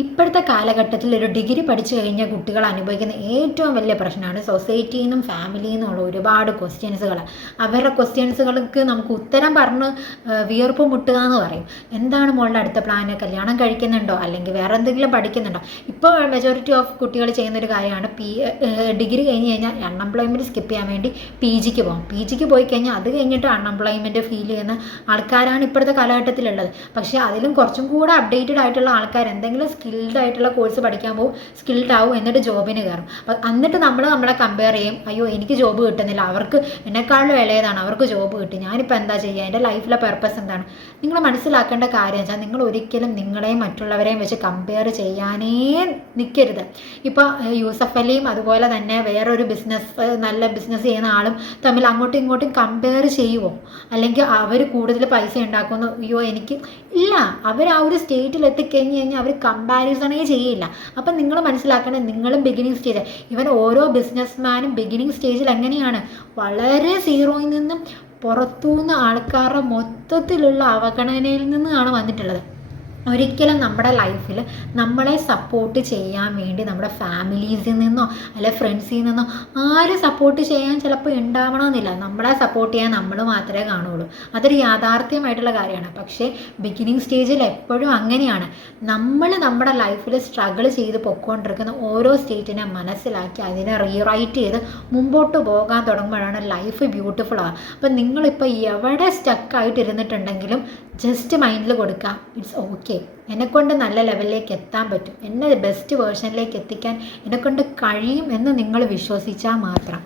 ഇപ്പോഴത്തെ കാലഘട്ടത്തിൽ ഒരു ഡിഗ്രി പഠിച്ചു കഴിഞ്ഞ കുട്ടികൾ അനുഭവിക്കുന്ന ഏറ്റവും വലിയ പ്രശ്നമാണ് സൊസൈറ്റിയിൽ നിന്നും ഫാമിലിയിൽ നിന്നുള്ള ഒരുപാട് ക്വസ്റ്റ്യൻസുകൾ. അവരുടെ ക്വസ്റ്റ്യൻസുകൾക്ക് നമുക്ക് ഉത്തരം പറഞ്ഞ് വിയർപ്പ് മുട്ടുക എന്ന് പറയും. എന്താണ് മോളുടെ അടുത്ത പ്ലാന്? കല്യാണം കഴിക്കുന്നുണ്ടോ, അല്ലെങ്കിൽ വേറെ എന്തെങ്കിലും പഠിക്കുന്നുണ്ടോ? ഇപ്പോൾ മെജോറിറ്റി ഓഫ് കുട്ടികൾ ചെയ്യുന്നൊരു കാര്യമാണ് ഡിഗ്രി കഴിഞ്ഞ് കഴിഞ്ഞാൽ അൺഎംപ്ലോയ്മെൻറ്റ് സ്കിപ്പ് ചെയ്യാൻ വേണ്ടി PGക്ക് പോകും. PGക്ക് പോയി കഴിഞ്ഞാൽ അത് കഴിഞ്ഞിട്ട് അൺഎംപ്ലോയ്മെൻറ്റ് ഫീൽ ചെയ്യുന്ന ആൾക്കാരാണ് ഇപ്പോഴത്തെ കാലഘട്ടത്തിലുള്ളത്. പക്ഷേ അതിലും കുറച്ചും കൂടെ അപ്ഡേറ്റഡ് ആയിട്ടുള്ള ആൾക്കാർ എന്തെങ്കിലും സ്കിൽഡ് ആയിട്ടുള്ള കോഴ്സ് പഠിക്കാൻ പോകും, സ്കിൽഡ് ആവും, എന്നിട്ട് ജോബിന് കയറും. എന്നിട്ട് നമ്മളെ കമ്പയർ ചെയ്യും, അയ്യോ എനിക്ക് ജോബ് കിട്ടുന്നില്ല, അവർക്ക് എന്നെക്കാളും ഇളയതാണ്, അവർക്ക് ജോബ് കിട്ടി, ഞാനിപ്പോൾ എന്താ ചെയ്യുക, എൻ്റെ ലൈഫിലെ പർപ്പസ് എന്താണ്? നിങ്ങൾ മനസ്സിലാക്കേണ്ട കാര്യം വെച്ചാൽ നിങ്ങൾ ഒരിക്കലും നിങ്ങളെയും മറ്റുള്ളവരെയും വെച്ച് കമ്പയർ ചെയ്യാനേ നിൽക്കരുത്. ഇപ്പോൾ യൂസഫ് അലിയും അതുപോലെ തന്നെ വേറൊരു നല്ല ബിസിനസ് ചെയ്യുന്ന ആളും തമ്മിൽ അങ്ങോട്ടും ഇങ്ങോട്ടും കമ്പയർ ചെയ്യുമോ? അല്ലെങ്കിൽ അവർ കൂടുതൽ പൈസ ഉണ്ടാക്കുന്നു, അയ്യോ എനിക്ക് ഇല്ല, അവർ ആ ഒരു സ്റ്റേറ്റിൽ എത്തിക്കഴിഞ്ഞ് കഴിഞ്ഞാൽ അവർ കമ്പാരിസണേ ചെയ്യില്ല. അപ്പം നിങ്ങൾ മനസ്സിലാക്കേണ്ടത്, നിങ്ങളും ബിഗിനിങ് സ്റ്റേജ്, ഇവൻ ഓരോ ബിസിനസ്മാനും ബിഗിനിങ് സ്റ്റേജിൽ എങ്ങനെയാണ് വളരെ സീറോയിൽ നിന്നും പുറത്തുനിന്ന് ആൾക്കാരുടെ മൊത്തത്തിലുള്ള അവഗണനയിൽ നിന്നാണ് വന്നിട്ടുള്ളത്. ഒരിക്കലും നമ്മുടെ ലൈഫിൽ നമ്മളെ സപ്പോർട്ട് ചെയ്യാൻ വേണ്ടി നമ്മുടെ ഫാമിലീസിൽ നിന്നോ അല്ലെ ഫ്രണ്ട്സിൽ നിന്നോ ആരും സപ്പോർട്ട് ചെയ്യാൻ ചിലപ്പോൾ ഉണ്ടാവണമെന്നില്ല. നമ്മളെ സപ്പോർട്ട് ചെയ്യാൻ നമ്മൾ മാത്രമേ കാണുള്ളൂ. അതൊരു യാഥാർത്ഥ്യമായിട്ടുള്ള കാര്യമാണ്. പക്ഷേ ബിഗിനിങ് സ്റ്റേജിൽ എപ്പോഴും അങ്ങനെയാണ്. നമ്മൾ നമ്മുടെ ലൈഫിൽ സ്ട്രഗിൾ ചെയ്ത് പൊയ്ക്കൊണ്ടിരിക്കുന്ന ഓരോ സ്റ്റേറ്റിനെ മനസ്സിലാക്കി അതിനെ റീറൈറ്റ് ചെയ്ത് മുമ്പോട്ട് പോകാൻ തുടങ്ങുമ്പോഴാണ് ലൈഫ് ബ്യൂട്ടിഫുൾ ആവുക. അപ്പം നിങ്ങളിപ്പോൾ എവിടെ സ്റ്റക്കായിട്ട് ഇരുന്നിട്ടുണ്ടെങ്കിലും ജസ്റ്റ് മൈൻഡിൽ കൊടുക്കുക, ഇറ്റ്സ് ഓക്കെ, എന്നെക്കൊണ്ട് നല്ല ലെവലിലേക്ക് എത്താൻ പറ്റും, എന്നെ ബെസ്റ്റ് വേർഷനിലേക്ക് എത്തിക്കാൻ എന്നെക്കൊണ്ട് കഴിയും എന്ന് നിങ്ങൾ വിശ്വസിച്ചാൽ മാത്രം.